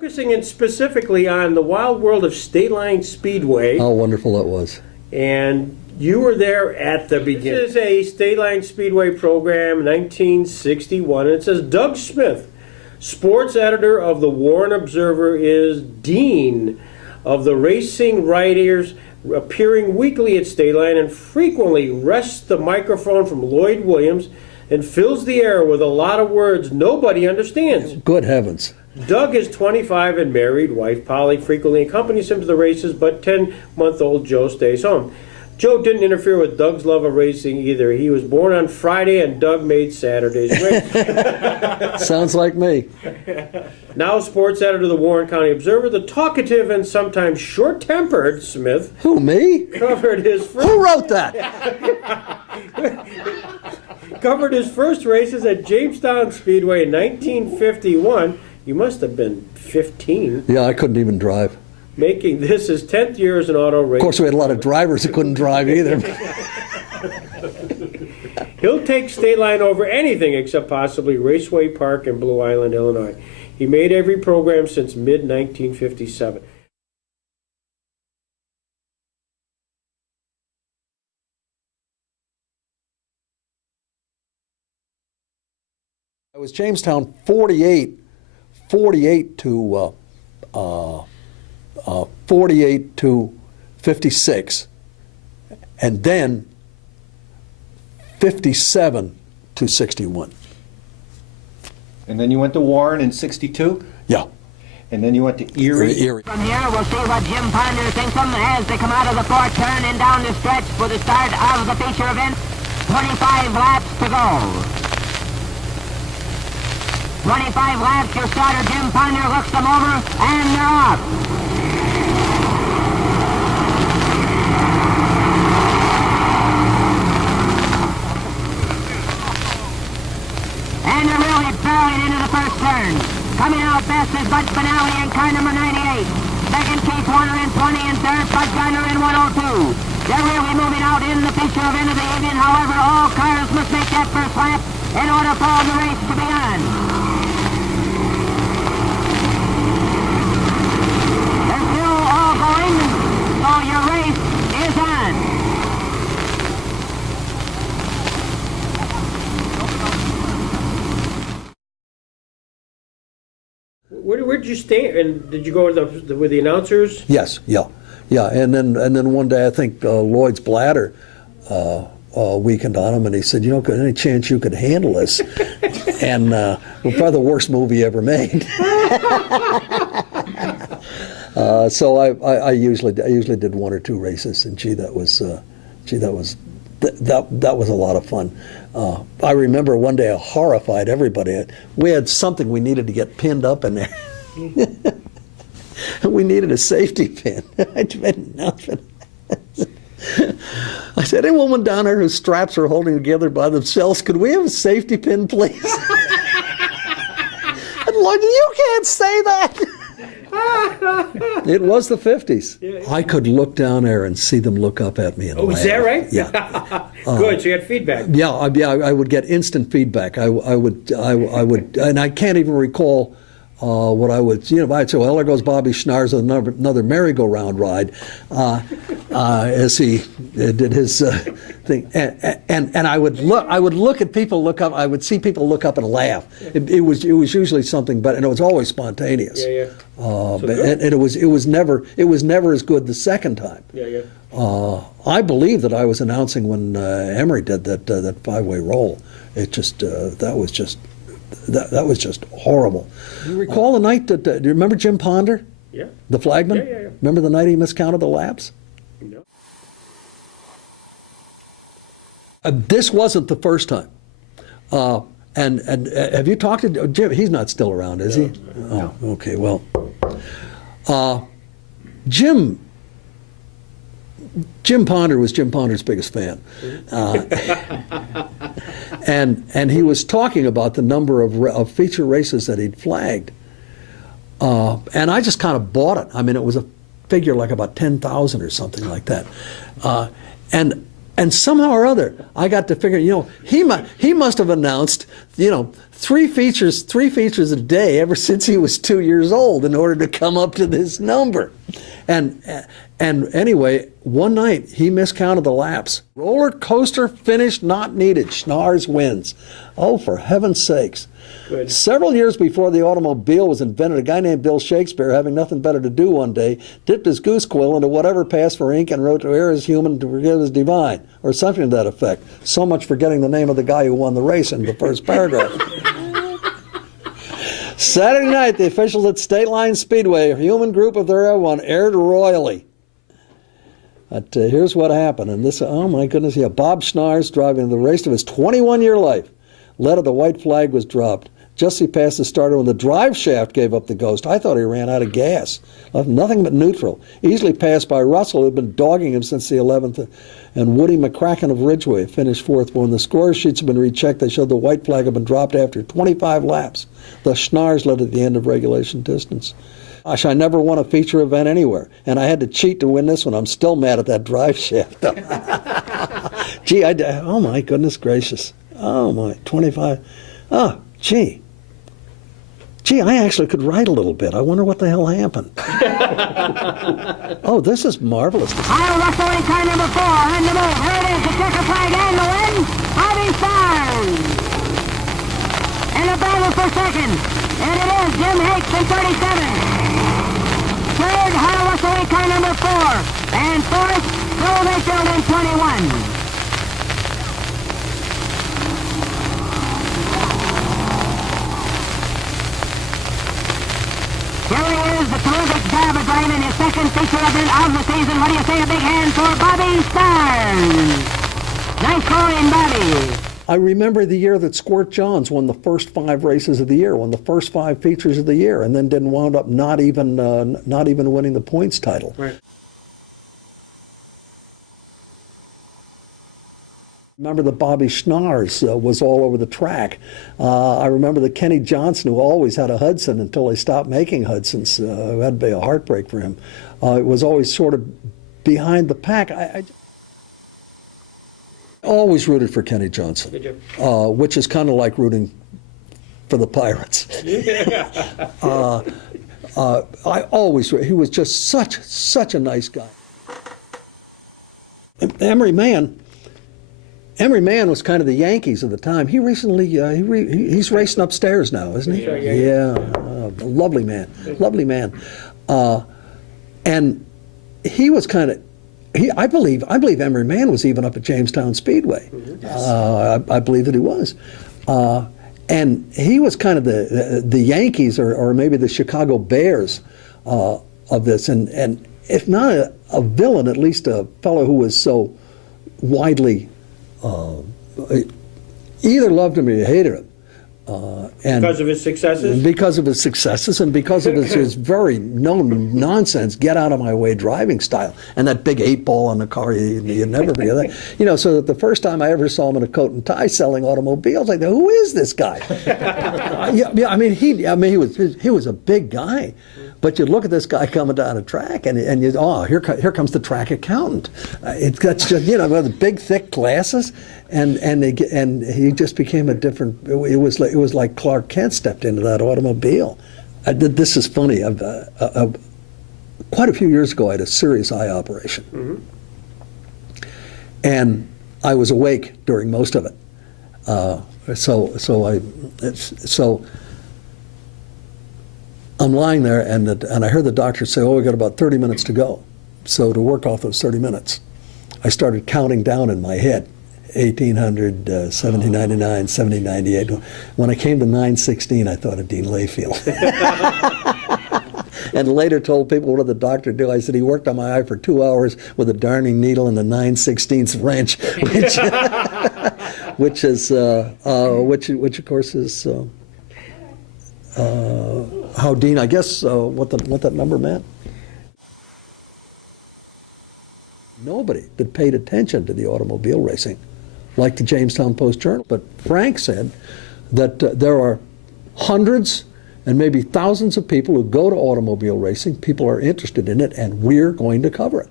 Focusing in specifically on the wild world of Stateline Speedway. How wonderful it was. And you were there at the beginning. This is a Stateline Speedway program, 1961. And it says, Doug Smith, sports editor of the Warren Observer, is dean of the racing writers, appearing weekly at Stateline, and frequently wrests the microphone from Lloyd Williams and fills the air with a lot of words nobody understands. Good heavens. Doug is 25 and married. Wife Polly frequently accompanies him to the races, but 10-month-old Joe stays home. Joe didn't interfere with Doug's love of racing either. He was born on Friday, and Doug made Saturday's race. Sounds like me. Now sports editor of the Warren County Observer, the talkative and sometimes short-tempered Smith. Who, me? Covered his first... Who wrote that? Covered his first races at Jamestown Speedway in 1951. You must have been 15. Yeah, I couldn't even drive. Making this his 10th year as an auto racer. Of course, we had a lot of drivers that couldn't drive either. He'll take Stateline over anything except possibly Raceway Park in Blue Island, Illinois. He made every program since mid-1957. I was Jamestown 48 to 48 to 56, and then 57 to 61. And then you went to Warren in 62? Yeah. And then you went to Erie? Erie. From here, we'll see what Jim Ponder thinks of them as they come out of the fourth turn and down the stretch for the start of the feature event. 25 laps to go. 25 laps, your starter Jim Ponder looks them over, and they're off. And they're really barreling into the first turn. Coming out best is Bud Finale in car number 98. Second, Keith Warner in 20, and third, Bud Gardner in 102. They're really moving out in the feature event of the evening. However, all cars must make that first lap in order for the race to be on. They're still all going, so your race is on. Where'd you stay? And did you go with the announcers? Yes, yeah. And then one day I think Lloyd's bladder weakened on him, and he said, "You know, any chance you could handle this?" And well, probably the worst movie ever made. So I usually did one or two races, and that was a lot of fun. I remember one day I horrified everybody. We had something we needed to get pinned up in there. We needed a safety pin. I made an announcement. I said, "Any woman down there whose straps are holding together by themselves, could we have a safety pin, please?" And Lloyd, you can't say that. It was the 50s. Yeah. I could look down there and see them look up at me and laugh. Is that right? Yeah. Good. So you had feedback. Yeah, I would get instant feedback. I would, and I can't even recall what I would, I'd say, "Well, there goes Bobby Schnarrs with another merry-go-round ride," as he did his thing. And I would look at people look up. I would see people look up and laugh. It was usually something, and it was always spontaneous. Yeah. And it was never as good the second time. Yeah. I believe that I was announcing when Emery did that five-way roll. It just that was just horrible. Do you recall the night that? Do you remember Jim Ponder? Yeah. The flagman. Yeah. Remember the night he miscounted the laps? No. This wasn't the first time. And have you talked to Jim? He's not still around, is he? No. Oh, okay. Well, Jim Ponder was Jim Ponder's biggest fan, and he was talking about the number of feature races that he'd flagged, and I just kind of bought it. I mean, it was a figure like about 10,000 or something like that, and And somehow or other, I got to figure, he must have announced, 3 features a day ever since he was 2 years old in order to come up to this number. And anyway, one night he miscounted the laps. Roller coaster finish not needed. Schnars wins. Oh, for heaven's sakes. Good. Several years before the automobile was invented, a guy named Bill Shakespeare, having nothing better to do one day, dipped his goose quill into whatever passed for ink and wrote, "To err is human, to forgive is divine," or something to that effect. So much for getting the name of the guy who won the race in the first paragraph. Saturday night, the officials at Stateline Speedway, a human group of their everyone, aired royally. But here's what happened. And this, oh my goodness, Bob Schnars, driving the race of his 21-year life. Lead of the white flag was dropped. Just as he passed the starter when the drive shaft gave up the ghost. I thought he ran out of gas. Nothing but neutral. Easily passed by Russell, who had been dogging him since the 11th, and Woody McCracken of Ridgeway finished 4th. But when the score sheets had been rechecked, they showed the white flag had been dropped after 25 laps. The Schnars led at the end of regulation distance. Gosh, I never won a feature event anywhere, and I had to cheat to win this one. I'm still mad at that drive shaft. Gee, oh my goodness gracious. Oh my, 25. Oh, gee, I actually could write a little bit. I wonder what the hell happened. Oh, this is marvelous. Kyle Russell in car number 4 on the move. Here it is, the checker flag and the win. Bobby Stars. And a battle for second. And it is Jim Hakes in 37. Third, Kyle Russell in car number 4. And fourth, Joe Mayfield in 21. Here he is, the terrific job of driving his second feature event of the season. What do you say? A big hand for Bobby Stars. Nice scoring, Bobby. I remember the year that Squirt Johns won the first 5 races of the year, won the first 5 features of the year, and then didn't wound up not even winning the points title. Right. Remember that Bobby Schnars was all over the track. I remember that Kenny Johnson, who always had a Hudson until they stopped making Hudsons, had to be a heartbreak for him. It was always sort of behind the pack. I always rooted for Kenny Johnson, Did you? which is kind of like rooting for the Pirates. He was just such a nice guy. Emery Mann was kind of the Yankees of the time. He recently, he's racing upstairs now, isn't he? Yeah. Lovely man. And he was kind of, I believe Emery Mann was even up at Jamestown Speedway. I believe that he was. And he was kind of the Yankees or maybe the Chicago Bears of this. And if not a villain, at least a fellow who was so widely either loved him or you hated him. And Because of his successes? because of his successes and because of his very no-nonsense, get-out-of-my-way driving style. And that big 8-ball on the car, you never forget that. So that the first time I ever saw him in a coat and tie selling automobiles, I thought, who is this guy? He was a big guy. But you look at this guy coming down a track, and here comes the track accountant. It's got just with the big thick glasses, and he just became a different. It was like Clark Kent stepped into that automobile. This is funny. Quite a few years ago, I had a serious eye operation, and I was awake during most of it. So I'm lying there, and I heard the doctor say, we got about 30 minutes to go. So to work off those 30 minutes, I started counting down in my head, 1800, 1799, 1798. When I came to 916, I thought of Dean Layfield. And later told people, what did the doctor do? I said, he worked on my eye for 2 hours with a darning needle and a 9/16 wrench, which of course is how Dean, I guess, what that number meant. Nobody that paid attention to the automobile racing, like the Jamestown Post-Journal. But Frank said that there are hundreds and maybe thousands of people who go to automobile racing. People are interested in it, and we're going to cover it.